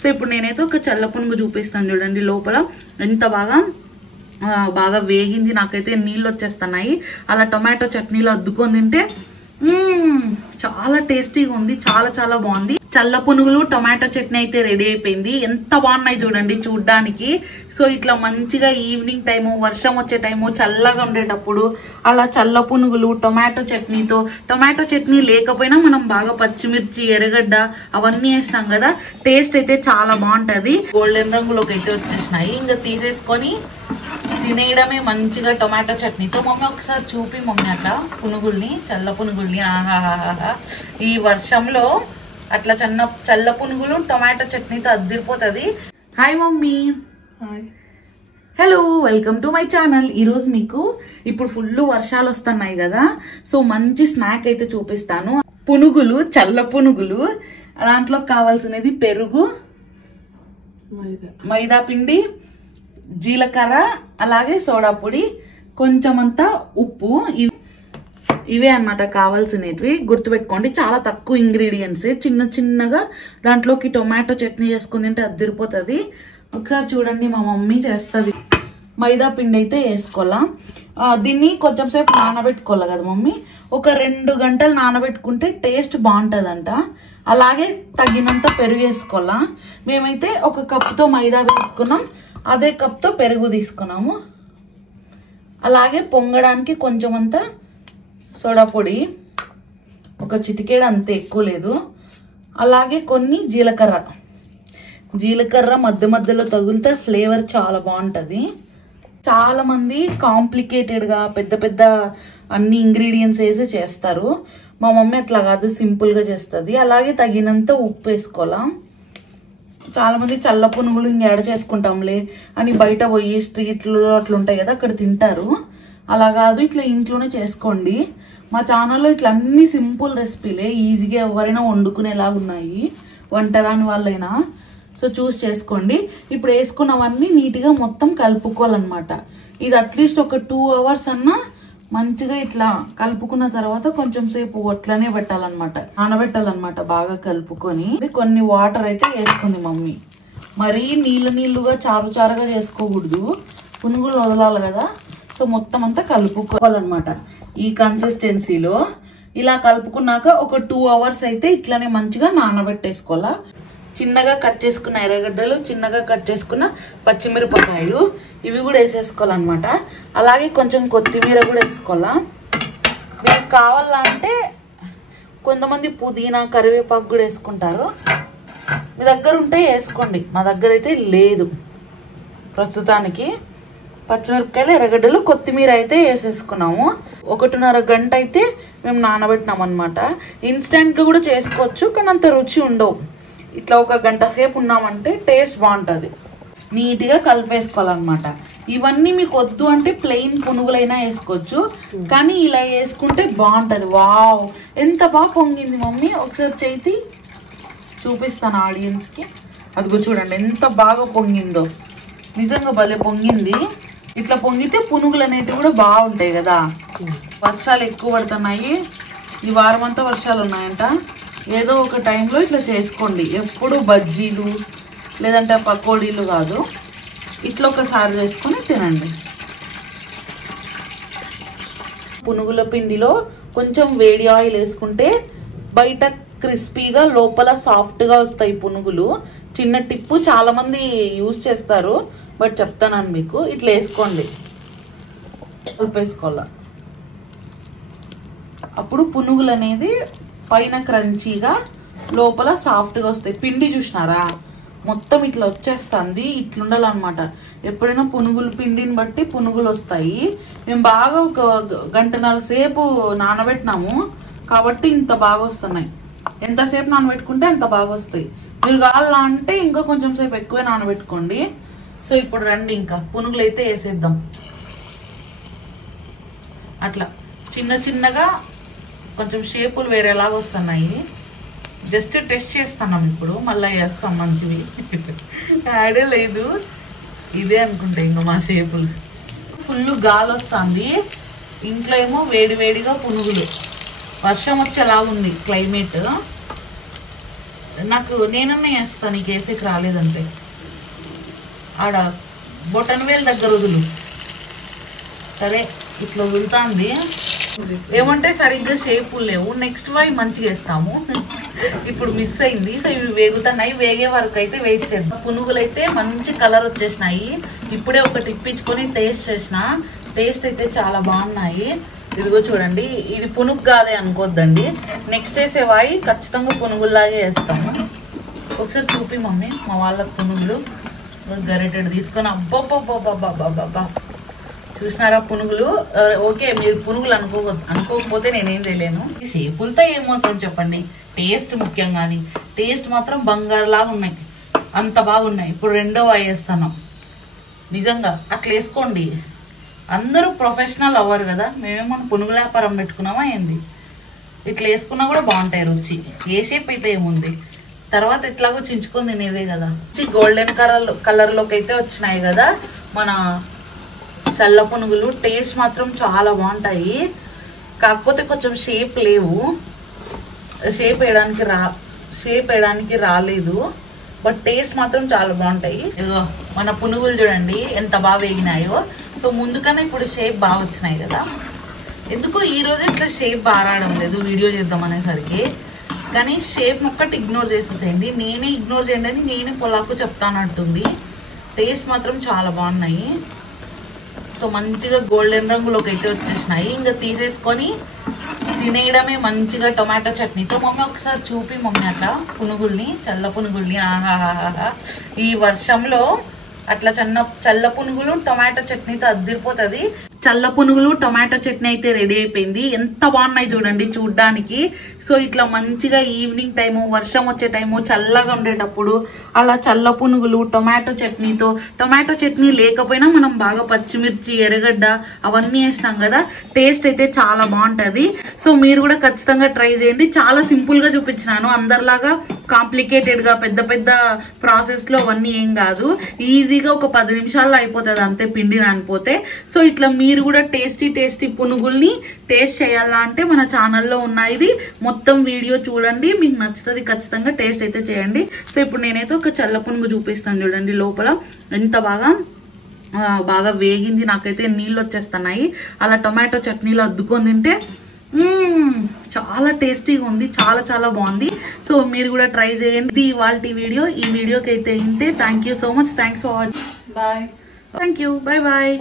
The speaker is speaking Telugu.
సో ఇప్పుడు నేనైతే ఒక చల్ల పునుగు చూపిస్తాను చూడండి. లోపల ఎంత బాగా వేగింది, నాకైతే నీళ్ళు వచ్చేస్తున్నాయి. అలా టొమాటో చట్నీలో అద్దుకొని తింటే చాలా టేస్టీగా ఉంది, చాలా చాలా బాగుంది. చల్ల పునుగులు టొమాటో చట్నీ అయితే రెడీ అయిపోయింది. ఎంత బాగున్నాయి చూడండి చూడ్డానికి. సో ఇట్లా మంచిగా ఈవినింగ్ టైము, వర్షం వచ్చే టైము, చల్లగా ఉండేటప్పుడు అలా చల్ల పునుగులు టొమాటో చట్నీతో, టొమాటో చట్నీ లేకపోయినా మనం బాగా పచ్చిమిర్చి, ఎర్రగడ్డ అవన్నీ వేసినాం కదా, టేస్ట్ అయితే చాలా బాగుంటుంది. గోల్డెన్ రంగులోకి అయితే వచ్చేసినాయి. ఇంకా తీసేసుకొని తినేయడమే మంచిగా టొమాటో చట్నీతో. మమ్మీ ఒకసారి చూపి మమ్మీ అట్లా పునుగుల్ని, చల్ల పునుగుల్ని. ఆహాహాహా, ఈ వర్షంలో అట్లా చల్ల పునుగులు టొమాటో చట్నీతో అద్దిరిపోతుంది. Hi mummy. Hello, welcome to my channel. ఈరోజు మీకు ఇప్పుడు ఫుల్ వర్షాలు వస్తున్నాయి కదా, సో మంచి స్నాక్ అయితే చూపిస్తాను. పునుగులు, చల్ల పునుగులు. దాంట్లో కావాల్సినది పెరుగు, మైదా పిండి, జీలకర్ర, అలాగే సోడా పొడి, కొంచెం అంతా ఉప్పు. ఇవే అన్నమాట కావాల్సినవి. గుర్తుపెట్టుకోండి, చాలా తక్కువ ఇంగ్రీడియంట్స్. చిన్నగా దాంట్లోకి టొమాటో చట్నీ చేసుకుని తింటే అద్దిరిపోతుంది. ఒకసారి చూడండి మా మమ్మీ చేస్తుంది. మైదా పిండి అయితే వేసుకోవాలా. దీన్ని కొంచెం సేపు నానబెట్టుకోవాలి కదా మమ్మీ. ఒక 2 గంటలు నానబెట్టుకుంటే టేస్ట్ బాగుంటుందంట. అలాగే తగినంత పెరుగు వేసుకోవాలా. మేమైతే 1 కప్పుతో మైదా వేసుకున్నాం, అదే కప్తో పెరుగు తీసుకున్నాము. అలాగే పొంగడానికి కొంచెం అంతా సోడా పొడి, ఒక చిటికేడు, అంతే, ఎక్కువ లేదు. అలాగే కొన్ని జీలకర్ర మధ్యలో తగిలితే ఫ్లేవర్ చాలా బాగుంటుంది. చాలా మంది కాంప్లికేటెడ్గా పెద్ద అన్ని ఇంగ్రీడియంట్స్ వేసి చేస్తారు. మా మమ్మీ అట్లా కాదు, సింపుల్గా చేస్తుంది. అలాగే తగినంత ఉప్పు వేసుకోవాలా. చాలా మంది చల్ల పునుగులు ఇంకేడ చేసుకుంటాంలే అని బయట పోయి స్ట్రీట్లో అట్లా ఉంటాయి కదా, అక్కడ తింటారు. అలా కాదు, ఇట్లా ఇంట్లోనే చేసుకోండి. మా ఛానల్లో ఇట్లా అన్ని సింపుల్ రెసిపీలే, ఈజీగా ఎవరైనా వండుకునేలాగా ఉన్నాయి, వంట రాని వాళ్ళైనా. సో చూస్ చేసుకోండి. ఇప్పుడు వేసుకున్నవన్నీ నీట్గా మొత్తం కలుపుకోవాలన్నమాట. ఇది అట్లీస్ట్ ఒక 2 అవర్స్ అన్నా మంచిగా ఇట్లా కలుపుకున్న తర్వాత కొంచెం సేపు అట్లనే నానబెట్టాలన్నమాట. బాగా కలుపుకొని కొన్ని వాటర్ అయితే వేసుకుంది మమ్మీ. మరీ నీళ్ళుగా చారుగా చేసుకోకూడదు, పునుగులు వదలాలి కదా. సో మొత్తం అంతా కలుపుకోవాలన్నమాట ఈ కన్సిస్టెన్సీలో. ఇలా కలుపుకున్నాక ఒక 2 అవర్స్ అయితే ఇట్లానే మంచిగా నానబెట్టేసుకోవాలా. చిన్నగా కట్ చేసుకున్న ఎర్రగడ్డలు, చిన్నగా కట్ చేసుకున్న పచ్చిమిరపకాయలు, ఇవి కూడా వేసేసుకోవాలన్నమాట. అలాగే కొంచెం కొత్తిమీర కూడా వేసుకోవాలా. మీకు కావాలంటే కొంతమంది పుదీనా, కరివేపాకు కూడా వేసుకుంటారు. మీ దగ్గర ఉంటే వేసుకోండి, మా దగ్గర అయితే లేదు ప్రస్తుతానికి. పచ్చిమిరపకాయలు, ఎర్రగడ్డలు, కొత్తిమీర అయితే వేసేసుకున్నాము. 1.5 గంట అయితే మేము నానబెట్టినాం అనమాట. ఇన్స్టెంట్లు కూడా చేసుకోవచ్చు, కానీ అంత రుచి ఉండవు. ఇట్లా 1 గంట సేపు ఉన్నామంటే టేస్ట్ బాగుంటుంది. నీట్గా కలిపేసుకోవాలన్నమాట. ఇవన్నీ మీకు వద్దు అంటే ప్లెయిన్ పునుగులైనా వేసుకోవచ్చు, కానీ ఇలా వేసుకుంటే బాగుంటుంది. వావ్, ఎంత బాగా పొంగింది మమ్మీ. ఒకసారి చేతి చూపిస్తాను ఆడియన్స్కి. అదిగో చూడండి ఎంత బాగా పొంగిందో, నిజంగా భలే పొంగింది. ఇట్లా పొంగితే పునుగులు అనేటివి కూడా బాగుంటాయి కదా. వర్షాలు ఎక్కువ పడుతున్నాయి, ఈ వారం అంతా వర్షాలు ఉన్నాయంట. ఏదో ఒక టైంలో ఇట్లా చేసుకోండి. ఎప్పుడు బజ్జీలు లేదంటే పకోడీలు కాదు, ఇట్లా ఒకసారి చేసుకొని తినండి. పునుగుల పిండిలో కొంచెం వేడి ఆయిల్ వేసుకుంటే బయట క్రిస్పీగా, లోపల సాఫ్ట్గా వస్తాయి పునుగులు. చిన్న టిప్పు, చాలా మంది యూజ్ చేస్తారు, బట్ చెప్తాను మీకు. ఇట్లా వేసుకోండి, కలిపేసుకోవాలా. అప్పుడు పునుగులు అనేది పైన క్రంచీగా, లోపల సాఫ్ట్గా వస్తాయి. పిండి చూసినారా మొత్తం ఇట్లా వచ్చేస్తుంది, ఇట్లుండాలన్నమాట. ఎప్పుడైనా పునుగులు పిండిని బట్టి పునుగులు వస్తాయి. మేము బాగా 1 గంటన్నర సేపు నానబెట్టినాము కాబట్టి ఇంత బాగా వస్తున్నాయి. ఎంతసేపు నానబెట్టుకుంటే అంత బాగా వస్తాయి. మీరు కావాలంటే ఇంకా కొంచెం సేపు ఎక్కువే నానబెట్టుకోండి. సో ఇప్పుడు రండి, ఇంకా పునుగులు అయితే వేసేద్దాం. అట్లా చిన్నగా కొంచెం షేపులు వేరేలాగా వస్తున్నాయి. జస్ట్ టెస్ట్ చేస్తున్నాం ఇప్పుడు, మళ్ళీ వేస్తాం మంచివి. యాడే లేదు, ఇదే అనుకుంటా ఇంకా మా షేపులు. ఫుల్ గాలి వస్తుంది, ఇంట్లో ఏమో వేడిగా పునుగులు. వర్షం వచ్చేలాగుంది క్లైమేట్. నాకు నేనన్నా వేస్తా, నీకు వేసేకి రాలేదంటే. ఆడ బొటన్ వేలు దగ్గర వదులు. సరే ఇట్లా వదులుతాంది. ఏమంటే సరిగ్గా షేపులు లేవు. నెక్స్ట్ వై మంచిగా వేస్తాము. ఇప్పుడు మిస్ అయింది. సో ఇవి వేగుతున్నాయి. వేగే వరకు అయితే వెయిట్ చేద్దాం. పునుగులు అయితే మంచి కలర్ వచ్చేసినాయి. ఇప్పుడే ఒకటి ఇప్పించుకొని టేస్ట్ చేసిన. టేస్ట్ అయితే చాలా బాగున్నాయి. ఇదిగో చూడండి, ఇది పునుగు కాదే అనుకోద్దండి. నెక్స్ట్ వేసేవాయి ఖచ్చితంగా పునుగుల్లాగే వేస్తాము. ఒకసారి చూపి మమ్మీ మా వాళ్ళకి పునుగులు. గరిటెడు తీసుకొని అబ్బబ్బబ్బబ్బబ్బబ్బబ్బా చూసినారా పునుగులు. ఓకే, మీరు పునుగులు అనుకోకపోతే నేనేం చేయలేను. ఈ షేపులతో ఏమవుతాం చెప్పండి, టేస్ట్ ముఖ్యం. కానీ టేస్ట్ మాత్రం బంగారులాగా ఉన్నాయి, అంత బాగున్నాయి. ఇప్పుడు రెండో వేస్తాను. నిజంగా అట్లా వేసుకోండి. అందరూ ప్రొఫెషనల్ అవ్వరు కదా, మేమేమన్నా పునుగుల వ్యాపారం పెట్టుకున్నామా ఏంది? ఇట్లా వేసుకున్నా కూడా బాగుంటాయి రుచి. ఏ షేప్ అయితే ఏముంది, తర్వాత ఎట్లాగో చించుకొని తినేదే కదా. గోల్డెన్ కలర్లోకి అయితే వచ్చినాయి కదా మన చల్ల పునుగులు. టేస్ట్ మాత్రం చాలా బాగుంటాయి. కాకపోతే కొంచెం షేప్ లేవు, షేప్ వేయడానికి రాలేదు. బట్ టేస్ట్ మాత్రం చాలా బాగుంటాయి. ఇదిగో మన పునుగులు చూడండి ఎంత బాగా వేగినాయో. సో ముందుకన్నా ఇప్పుడు షేప్ బాగా వచ్చినాయి కదా. ఎందుకో ఈ రోజు ఇట్లా షేప్ బాగా రావడం లేదు వీడియో చేద్దాం అనేసరికి. కానీ షేప్ ఒక్కటి ఇగ్నోర్ చేసేసేయండి. నేనే ఇగ్నోర్ చేయండి అని నేనే పొలాకు చెప్తానంటుంది. టేస్ట్ మాత్రం చాలా బాగున్నాయి. సో మంచిగా గోల్డెన్ రంగులోకి అయితే వచ్చేసినాయి. ఇంకా తీసేసుకొని తినేయడమే మంచిగా టొమాటో చట్నీతో. మమ్మీ ఒకసారి చూపి మమ్మీ అట్లా పునుగుల్ని, చల్ల పునుగుల్ని. ఆహాహాహా, ఈ వర్షంలో అట్లా చల్ల పునుగులు టొమాటో చట్నీతో అద్దిరిపోతుంది. చల్ల పునుగులు టొమాటో చట్నీ అయితే రెడీ అయిపోయింది. ఎంత బాగున్నాయి చూడండి చూడ్డానికి. సో ఇట్లా మంచిగా ఈవినింగ్ టైము, వర్షం వచ్చే టైము, చల్లగా ఉండేటప్పుడు అలా చల్ల పునుగులు టొమాటో చట్నీతో. టొమాటో చట్నీ లేకపోయినా మనం బాగా పచ్చిమిర్చి, ఎర్రగడ్డ అవన్నీ వేసినాం కదా, టేస్ట్ అయితే చాలా బాగుంటుంది. సో మీరు కూడా ఖచ్చితంగా ట్రై చేయండి. చాలా సింపుల్గా చూపించినాను, అందరిలాగా కాంప్లికేటెడ్గా పెద్ద పెద్ద ప్రాసెస్లో అవన్నీ ఏం కాదు. ఈజీగా ఒక 10 నిమిషాల్లో అయిపోతుంది అంతే, పిండి నానిపోతే. సో ఇట్లా మీరు కూడా టేస్టీ పునుగుల్ని టేస్ట్ చేయాలా అంటే మన ఛానల్లో ఉన్నాయి. ఇది మొత్తం వీడియో చూడండి, మీకు నచ్చుతుంది. ఖచ్చితంగా టేస్ట్ అయితే చేయండి. సో ఇప్పుడు నేనైతే ఒక చల్ల పునుగు చూపిస్తాను చూడండి. లోపల ఎంత బాగా వేగింది. నాకైతే నీళ్ళు వచ్చేస్తున్నాయి. అలా టొమాటో చట్నీలో అద్దుకొని తింటే చాలా టేస్టీగా ఉంది. చాలా బాగుంది. సో మీరు కూడా ట్రై చేయండి. ఇది ఇవాల్టి వీడియో. ఈ వీడియోకి అయితే ఇంతే. Thank you so much. Thanks for watching. Bye. Thank you. Bye.